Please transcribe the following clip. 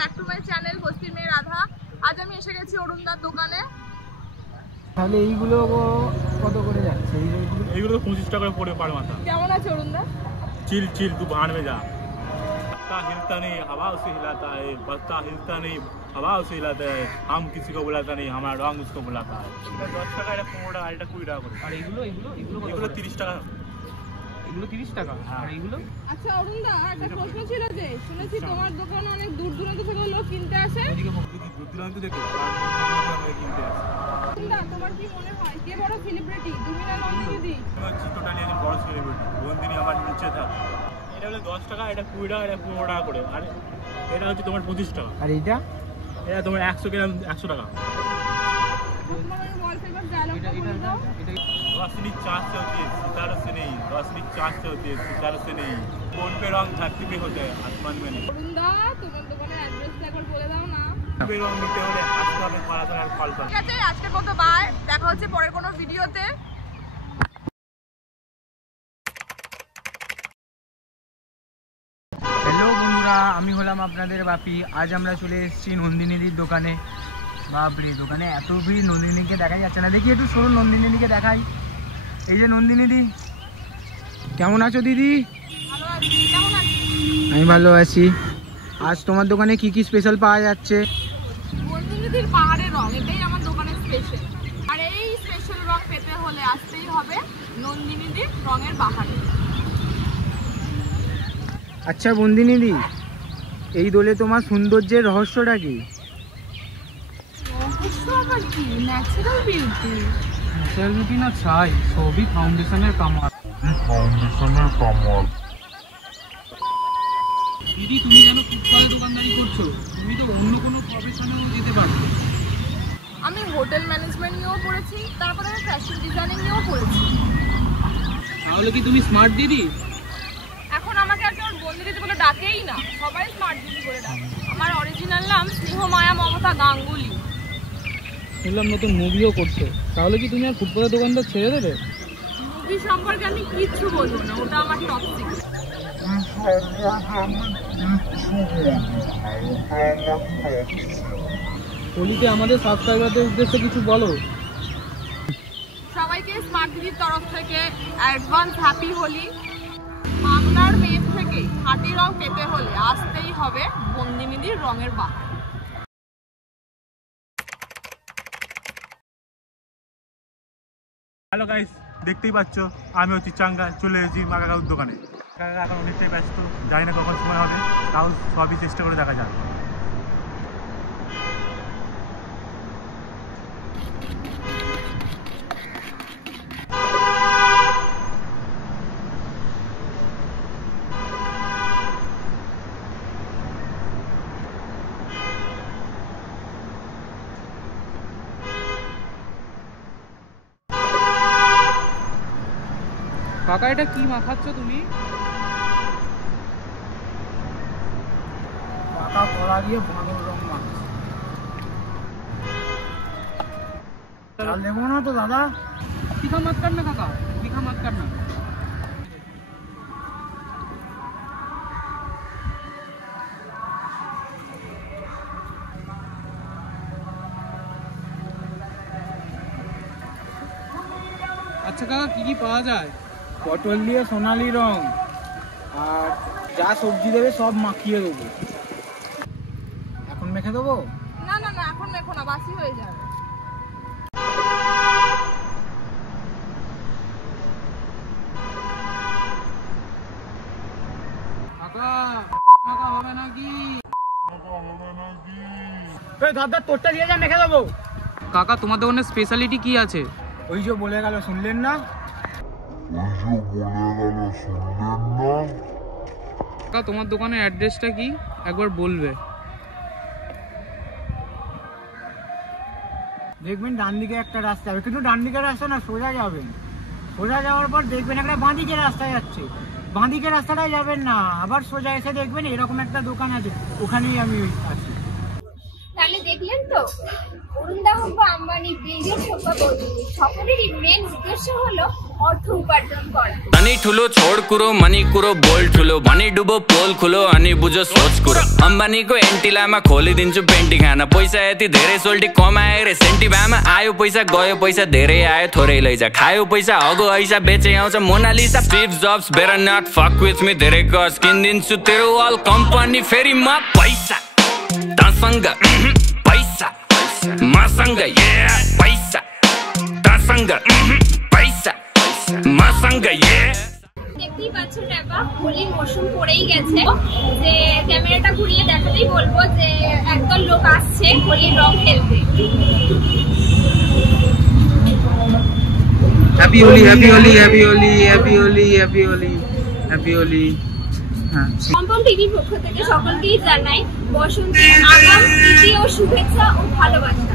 Back to my channel বস্তির মেয়ে রাধা। আজ আমি এসে গেছি অরুণদার দোকানে। তাহলে এইগুলো কত করে যাচ্ছে? এইগুলো 25 টাকা করে পড়ে পার মাথা। কেমন আছে অরুণদা? चिल चिल तू भाड़ में जा। पत्ता हिलता नहीं हवा उसे हिलाता है, पत्ता हिलता नहीं हवा उसे हिलाता है, हम किसी को बुलाता नहीं हमारा रंग उसको बुलाता है। 10 টাকা এটা 15 টাকা এটা 20 টাকা করে। আর এগুলো 30 টাকা। এগুলো 30 টাকা। আর এগুলো আচ্ছা অরুণদা, একটা প্রশ্ন ছিল যে শুনেছি তোমার দোকানে অনেক দূর দূরান্ত থেকে লোক কিনতে আসে। এদিকে দূর দূরান্ত থেকে কিনতে আসে। অরুণদা, তোমার কি মনে হয় কে বড় সেলিব্রিটি, তুমি না নন্দিনী? হচ্ছে টোটালি একজন বড় সেলিব্রিটি। নন্দিনী আমার নিচে থাকে। এটা হলো 10 টাকা, এটা 20 টাকা, এটা 15 টাকা করে। আর এটা হচ্ছে তোমার 25 টাকা। আর এটা তোমার 100 গ্রাম 100 টাকা। তোমার ওই ওয়ালপেপার ডায়লগটা বলে দাও। रोशनी चाँद से होती है सितारों से नहीं, रोशनी चाँद से होती है सितारों से नहीं, फोन पे रंग धरती पे होता है आसमान में नहीं। অরুণদা, তোমার দোকানের অ্যাড্রেসটা একবার বলে দাও না। पे रंग मिलते होले আসতে হবে পারাতন আর ফলতা। ঠিক আছে, আজকের মতো বাই, দেখা হচ্ছে পরের কোনো ভিডিওতে। হ্যালো বন্ধুরা, আমি হলাম আপনাদের বাপি। আজ আমরা চলে এসেছি নন্দিনীদির দোকানে। বাপরে, দোকানে এত ভিড়, নন্দিনীকে দেখাই যাচ্ছে না। দেখি একটু সরুন, নন্দিনীদিকে দেখাই। এই যে নন্দিনীদি, কেমন আছো দিদি? ভালো আছি, কেমন আছিস? আমি ভালো আছি। আজ তোমার দোকানে কি কি স্পেশাল পাওয়া যাচ্ছে? নন্দিনীদির পাহাড়ের রং, এটাই আমার দোকানের স্পেশাল। আর এই স্পেশাল রং পেতে হলে আসতেই হবে নন্দিনীদির রঙের পাহাড়ে। আচ্ছা বন্দিনীদি, এই দোলে তোমার সৌন্দর্যের রহস্যটা কি? রহস্য আবার কি? Natural beauty. ন্যাচারাল বিউটি না চাই, সবই ফাউন্ডেশনের কামাল। দিদি, তুমি যেন ফুটপাতে দোকানদারি করছো, তুমি তো অন্য কোনো প্রফেশনেও যেতে পারো। আমি হোটেল ম্যানেজমেন্ট নিয়েও পড়েছি, তারপরে আমি ফ্যাশন ডিজাইনিং নিয়েও পড়েছি। তাহলে কি তুমি স্মার্ট দিদি? এখন আমাকে আর কেউ বন্ধু দিদি বলে ডাকেই না, সবাই স্মার্ট দিদি বলে ডাকে। আমার অরিজিনাল নাম স্নেহমায়া মমতা গাঙ্গুলি। শুনলাম নতুন মুভিও করছো, তাহলে কি তুমি আর ফুটপাতে দোকানদার ছেড়ে দেবে? মুভি সম্পর্কে আমি কিচ্ছু বলবো না, ওটা আমার টপ সিক্রেট। হোলিতে আমাদের সাবস্ক্রাইবারদের উদ্দেশ্যে কিছু বলো। সবাইকে স্মার্ট দিদির তরফ থেকে অ্যাডভান্স হ্যাপি হোলি। বাংলার মেয়ে থেকে খাঁটি রং পেতে হলে আসতেই হবে বন্দিনীদির রঙের বাহার। হ্যালো গাইস, দেখতেই পাচ্ছ আমি হচ্ছি চাঙ্গা, চলে এসেছি মাকা কাকুর দোকানে। কাকা এখন অনেকটাই ব্যস্ত, জানি না কখন সময় হবে, তাও সবই চেষ্টা করে দেখা যাক। কাকা, এটা কি মাখাচ্ছ তুমি? পাকা কলা দিয়ে বাঁদর রং মাখা দেবো না তো দাদা। তীখা মাত কর না কাকা, তীখা মাত কর না। আচ্ছা কাকা, কি কি পাওয়া যায়? পটল দিয়ে সোনালি রং, আর যা সবজি দেবে সব মাখিয়ে দেবো। এখন মেখে দেবো? না না না, এখন মেখো না, বাসি হয়ে যাবে। কাকা, মাখা হবে নাকি? দাদা, তোরটা দিয়ে যা, মেখে দেবো। কাকা, তোমার দোকানের স্পেশালিটি কি আছে? ওই যে বলে গেল, শুনলেন না? কাকা, তোমার দোকানের অ্যাড্রেসটা কি একবার বলবে? দেখবেন ডান দিকে একটা রাস্তা হবে, কিন্তু ডান দিকের রাস্তা না, সোজা যাবেন। সোজা যাওয়ার পর দেখবেন একটা বাঁ দিকে রাস্তা যাচ্ছে, বাঁ দিকের রাস্তাটাই যাবেন না, আবার সোজা এসে দেখবেন এরকম একটা দোকান আছে, ওখানেই আমি আছি। তাহলে দেখলেন তো, অরুণদা হোক বা আম্বানি, বিল গেটস হোক বা গৌতম, সকলেরই মেন উদ্দেশ্য হলো অর্থ উপার্জন করা। अनि ठुलो छोड कुरो मनी कुरो बोल ठुलो भनी डुबो पोल खुलो अनि बुझो सोच कुरो अम्बानीको एन्टिलामा खोलिदिन्छु पेन्टी खाना पैसा यति धेरै सोल्टी कमाए रे सेन्टी भामा आयो पैसा गयो पैसा धेरै आयो थोरै लैजा खायो पैसा हगो ऐसा बेचे आउँछ Mona Lisa Steve Jobs better not fuck with me धेरै गज किनिदिन्छु तेरो अल कम्पनी फेरि म पैसा तसँग पैसा मसँग पैसा तसँग पैसा मसँग দেখতেই পাচ্ছেন এবার হোলির মৌসুম পড়েই গেছে, যে ক্যামেরাটা ঘুরিয়ে দেখাতেই বলবো যে একদল লোক আসছে হোলির রং খেলতে। Happy Holi happy Holi happy Holi happy Holi happy Holi happy Holi. পম্পম টিভির পক্ষ থেকে সকলকেই জানাই বসন্তের আগাম প্রীতি ও শুভেচ্ছা ও ভালোবাসা।